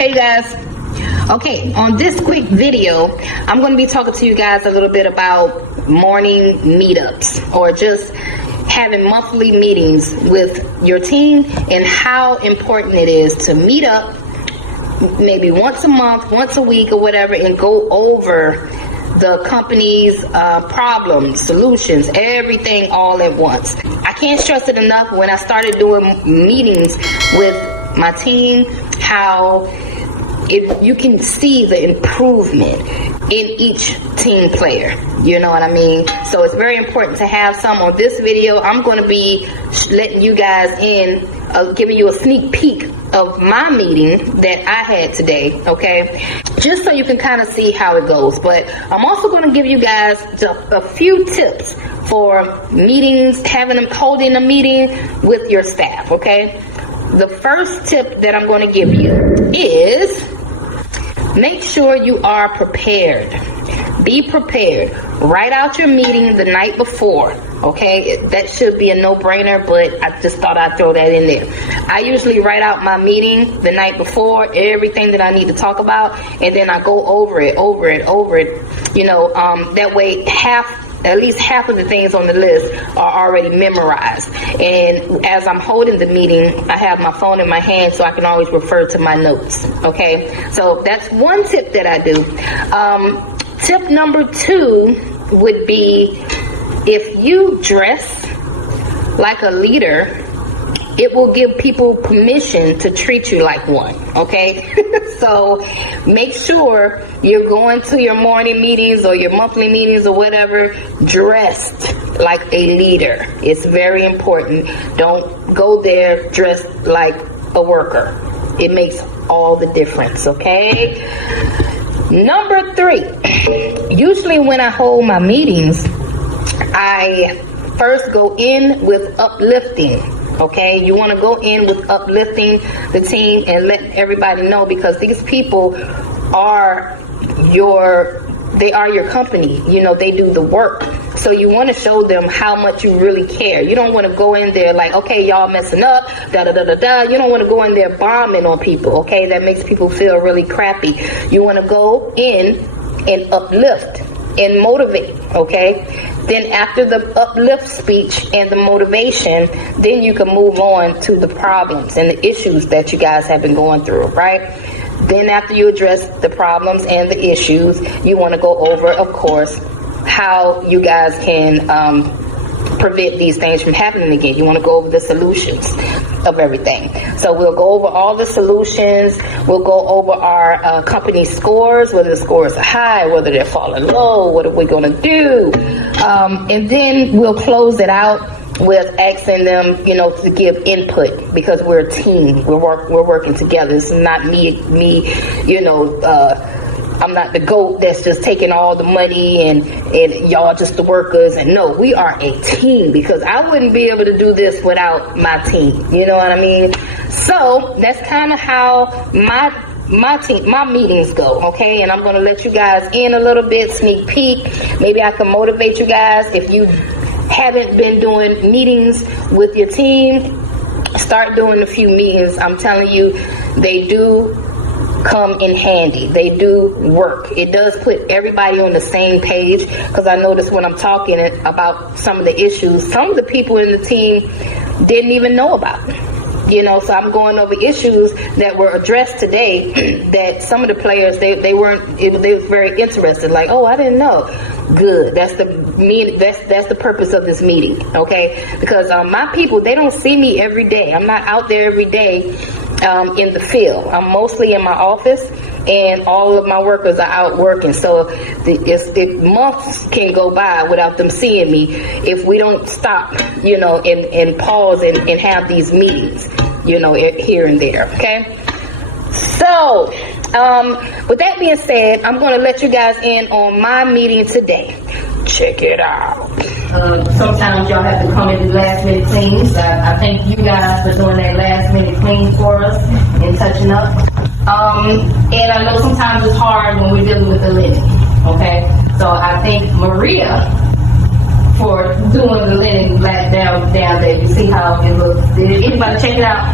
Hey guys. Okay, on this quick video, I'm going to be talking to you guys a little bit about morning meetups, or just having monthly meetings with your team, and how important it is to meet up maybe once a month, once a week, or whatever, and go over the company's problems, solutions, everything all at once. I can't stress it enough. When I started doing meetings with my team, how you can see the improvement in each team player. You know what I mean? So it's very important to have some. On this video, I'm going to be letting you guys in, giving you a sneak peek of my meeting that I had today, okay? Just so you can kind of see how it goes. But I'm also going to give you guys a few tips for meetings, holding a meeting with your staff, okay? The first tip that I'm going to give you is make sure you are prepared. Be prepared. Write out your meeting the night before, okay? That should be a no-brainer, but I just thought I'd throw that in there. I usually write out my meeting the night before, everything that I need to talk about, and then I go over it. You know, that way at least half of the things on the list are already memorized. And as I'm holding the meeting, I have my phone in my hand so I can always refer to my notes, okay? So that's one tip that I do. Tip number 2 would be, if you dress like a leader, it will give people permission to treat you like one, okay? So make sure you're going to your morning meetings or your monthly meetings or whatever dressed like a leader. It's very important. Don't go there dressed like a worker. It makes all the difference, okay? Number 3, usually when I hold my meetings, I first go in with uplifting. Okay, you want to go in with uplifting the team and let everybody know, because these people are your company. You know, they do the work. So you want to show them how much you really care. You don't want to go in there like, okay, y'all messing up, da-da-da-da-da. You don't want to go in there bombing on people, okay? That makes people feel really crappy. You want to go in and uplift and motivate, okay? Then after the uplift speech and the motivation, then you can move on to the problems and the issues that you guys have been going through, right? Then after you address the problems and the issues, you want to go over, of course, how you guys can prevent these things from happening again. You want to go over the solutions of everything. So we'll go over all the solutions. We'll go over our company scores, whether the scores are high, whether they're falling low, what are we going to do? And then we'll close it out with asking them, you know, to give input, because we're a team. We're working together. This is not me, you know, I'm not the goat that's just taking all the money and y'all just the workers. And no, we are a team, because I wouldn't be able to do this without my team. You know what I mean? So that's kind of how my meetings go, okay? And I'm going to let you guys in a little bit, sneak peek. Maybe I can motivate you guys. If you haven't been doing meetings with your team, start doing a few meetings. I'm telling you, they do come in handy. They do work. It does put everybody on the same page, because I notice when I'm talking about some of the issues, some of the people in the team didn't even know about. You know, so I'm going over issues that were addressed today that some of the players, they weren't, they was very interested. Like, oh, I didn't know. Good. That's the purpose of this meeting, okay? Because my people, they don't see me every day. I'm not out there every day in the field. I'm mostly in my office, and all of my workers are out working. So months can go by without them seeing me if we don't stop, you know, and pause and have these meetings, you know, here and there, okay? So, with that being said, I'm going to let you guys in on my meeting today. Check it out. Sometimes y'all have to come and do last minute cleans. I thank you guys for doing that last minute clean for us and touching up. And I know sometimes it's hard when we're dealing with the linen. Okay, so I thank Maria for doing the linen down there. You see how it looks? Did anybody check it out?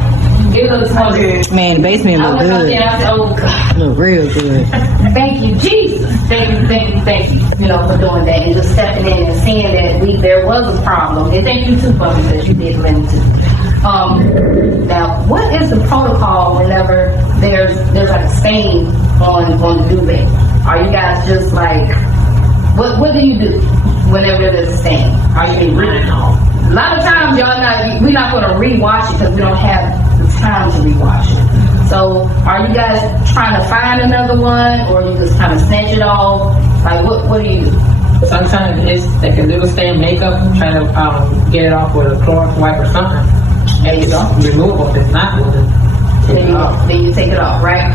It looks wonderful. Man, the basement look good. I said, oh, Look real good. Thank you, Jesus. Thank you, you know, for doing that and just stepping in and seeing that there was a problem. And thank you too, Bumpy, that you did lend to. Now, what is the protocol whenever there's like a stain on the duvet? Are you guys just like, what do you do whenever there's a stain? Are you ripping off? A lot of times, we're not going to rewash it because we don't have the time to rewash it. So, are you guys trying to find another one, or you just kind of snatch it off? Like, what do you do? Sometimes it's like a little stain makeup, trying to get it off with a Clorox wipe or something. And it's removable if it's not moving. Then you take it off, right?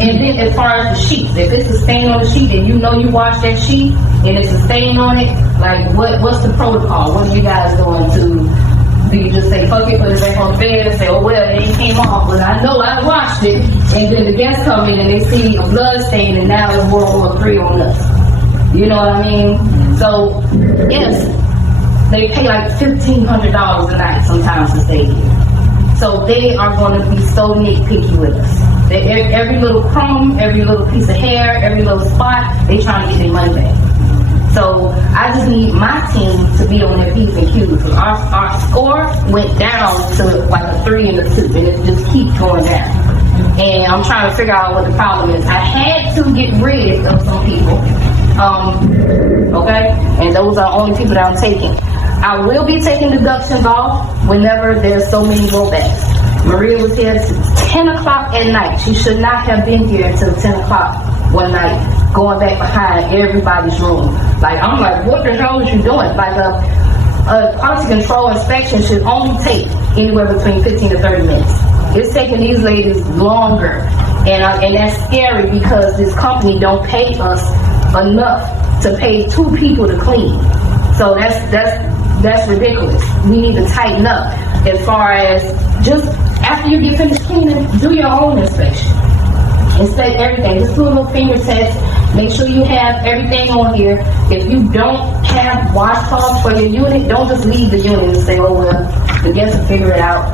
And then as far as the sheets, if it's a stain on the sheet and you know you washed that sheet and it's a stain on it, like what's the protocol? What are you guys doing to, do you just say fuck it, put it back on the bed and say, oh well, it ain't came off, but I know I washed it, and then the guests come in and they see a blood stain and now it's World War III on us. You know what I mean? So yes, they pay like $1,500 a night sometimes to stay here. So they are going to be so nitpicky with us. Every little crumb, every little piece of hair, every little spot, they trying to get their money back. So I just need my team to be on their P's and Q's. Our score went down to like a 3 and a 2, and it just keeps going down. And I'm trying to figure out what the problem is. I had to get rid of some people. Okay? And those are the only people that I'm taking. I will be taking deductions off whenever there's so many rollbacks. Maria was here till 10 o'clock at night. She should not have been here until 10 o'clock one night, going back behind everybody's room. Like, I'm like, what the hell is you doing? Like, a quality control inspection should only take anywhere between 15 to 30 minutes. It's taking these ladies longer. And that's scary because this company don't pay us enough to pay 2 people to clean. So that's ridiculous. We need to tighten up as far as just after you get finished cleaning, do your own inspection. Inspect everything. Just do a little finger test. Make sure you have everything on here. If you don't have washcloths for your unit, don't just leave the unit and say, oh, well, the guests will figure it out.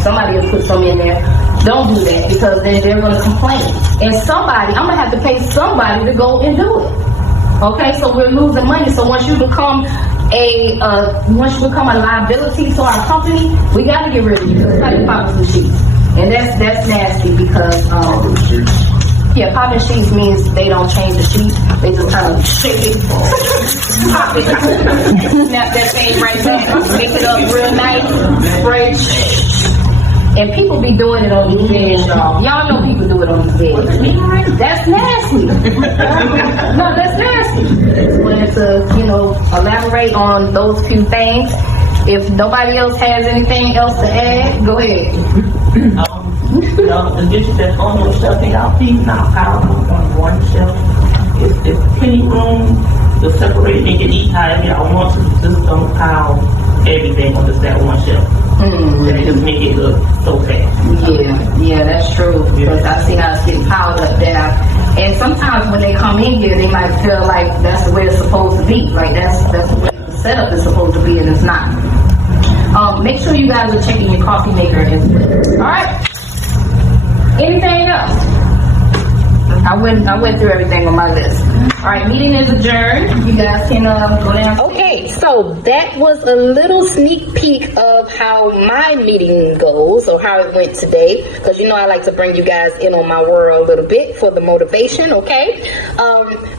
Somebody will put some in there. Don't do that because then they're going to complain. And I'm going to have to pay somebody to go and do it. Okay, so we're losing money. So once you become a liability to our company, we got to get rid of you. It's like popping some sheets, and that's nasty because popping sheets means they don't change the sheet. They just kind of shake it, pop it, snap that thing right back, make it up real nice, spray. And people be doing it on these beds, y'all. Y'all know people do it on these beds. That's nasty. No, that's nasty. Just wanted to, elaborate on those few things. If nobody else has anything else to add, go ahead. The dishes that's on your shelf, they all feed not piled on one shelf. It's plenty room to separate. They can eat however y'all want to. Just don't pile everything on just that one shelf. That just make it look so fast. Yeah, that's true. Because I see how it's getting piled up there. And sometimes when they come in here, they might feel like that's the way it's supposed to be. Like that's the way the setup is supposed to be, and it's not. Make sure you guys are checking your coffee maker as well. All right. Anything else? I went through everything on my list. All right, meeting is adjourned. You guys can go down. Okay, so that was a little sneak peek of how my meeting goes or how it went today, because I like to bring you guys in on my world a little bit for the motivation. Okay,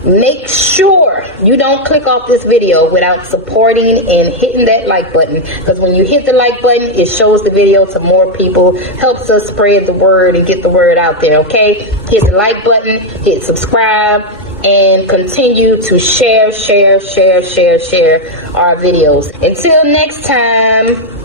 make sure you don't click off this video without supporting and hitting that like button, because when you hit the like button, it shows the video to more people, helps us spread the word and get the word out there. Okay, hit the like button, hit subscribe, and continue to share our videos. Until next time.